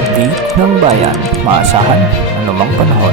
update ng bayan, maasahan anumang panahon.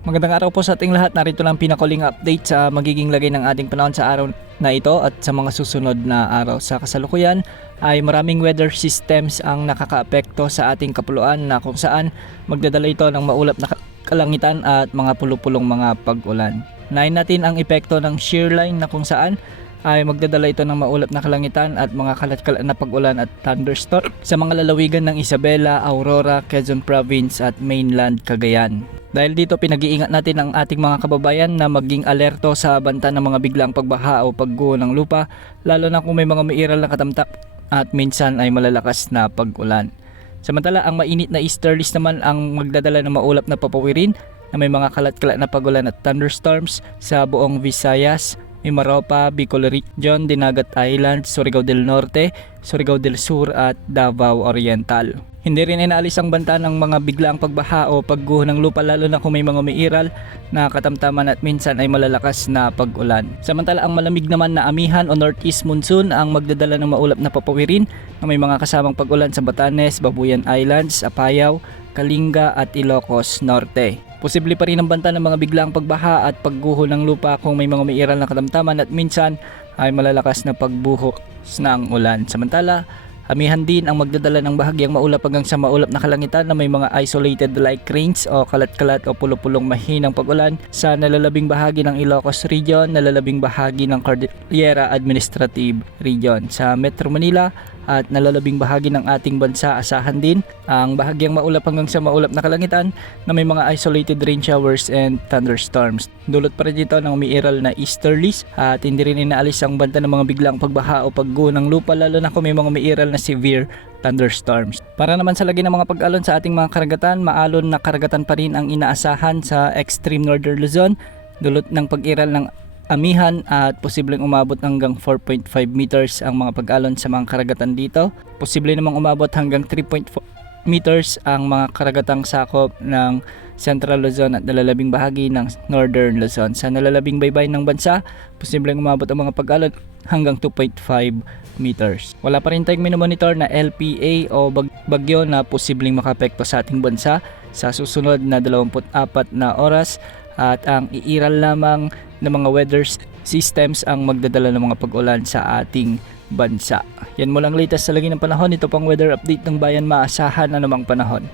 Magandang araw po sa ating lahat. Narito lang pinakuling update sa magiging lagay ng ating panahon sa araw na ito at sa mga susunod na araw. Sa kasalukuyan ay maraming weather systems ang nakakaapekto sa ating kapuluan na kung saan magdadala ito ng maulap na kalangitan at mga pulupulong mga pag-ulan. Unahin natin ang epekto ng shear line na kung saan ay magdadala ito ng maulap na kalangitan at mga kalat-kalat na pag-ulan at thunderstorm sa mga lalawigan ng Isabela, Aurora, Quezon Province at mainland Cagayan. Dahil dito pinag-iingat natin ang ating mga kababayan na maging alerto sa banta ng mga biglang pagbaha o pagguho ng lupa, lalo na kung may mga mairal na katamtak at minsan ay malalakas na pag-ulan. Samantala ang mainit na easterlies naman ang magdadala ng maulap na papawirin na may mga kalat-kalat na pag-ulan at thunderstorms sa buong Visayas, Mimaropa, Bicol Region, Dinagat Island, Surigao del Norte, Surigao del Sur at Davao Oriental. Hindi rin inaalis ang banta ng mga biglaang pagbaha o pagguho ng lupa lalo na kung may mga umiiral na katamtaman at minsan ay malalakas na pag-ulan. Samantala ang malamig naman na amihan o northeast monsoon ang magdadala ng maulap na papawirin na may mga kasamang pag-ulan sa Batanes, Babuyan Islands, Apayao, Kalinga at Ilocos Norte. Posible pa rin ang banta ng mga biglaang pagbaha at pagguho ng lupa kung may mga umiiral na katamtaman at minsan ay malalakas na pagbuhos ng ulan. Samantala, amihan din ang magdadala ng bahagyang maulap hanggang sa maulap na kalangitan na may mga isolated light rains o kalat-kalat o pulupulong mahinang pag-ulan sa nalalabing bahagi ng Ilocos Region, nalalabing bahagi ng Cordillera Administrative Region. Sa Metro Manila at nalalabing bahagi ng ating bansa, asahan din ang bahagyang maulap hanggang sa maulap na kalangitan na may mga isolated rain showers and thunderstorms. Dulot pa rin dito ng umiiral na easterlies at hindi rin inaalis ang banta ng mga biglang pagbaha o pagguho ng lupa lalo na kung may mga umiiral na severe thunderstorms. Para naman sa lagi ng mga pag-alon sa ating mga karagatan, maalon na karagatan pa rin ang inaasahan sa extreme northern Luzon, dulot ng pag-iral ng amihan at posibleng umabot hanggang 4.5 meters ang mga pag-alon sa mga karagatan dito. Posible namang umabot hanggang 3.4 meters ang mga karagatang sakop ng Central Luzon at nalalabing bahagi ng Northern Luzon. Sa nalalabing baybay ng bansa, posibleng umabot ang mga pag-alon hanggang 2.5 meters. Wala pa rin tayong minomonitor na LPA o bagyo na posibleng makapekto sa ating bansa sa susunod na 24 na oras at ang iiral lamang ng mga weather systems ang magdadala ng mga pag-ulan sa ating bansa. Yan mo lang latest sa lagi ng panahon. Ito pang weather update ng bayan, maasahan anumang panahon.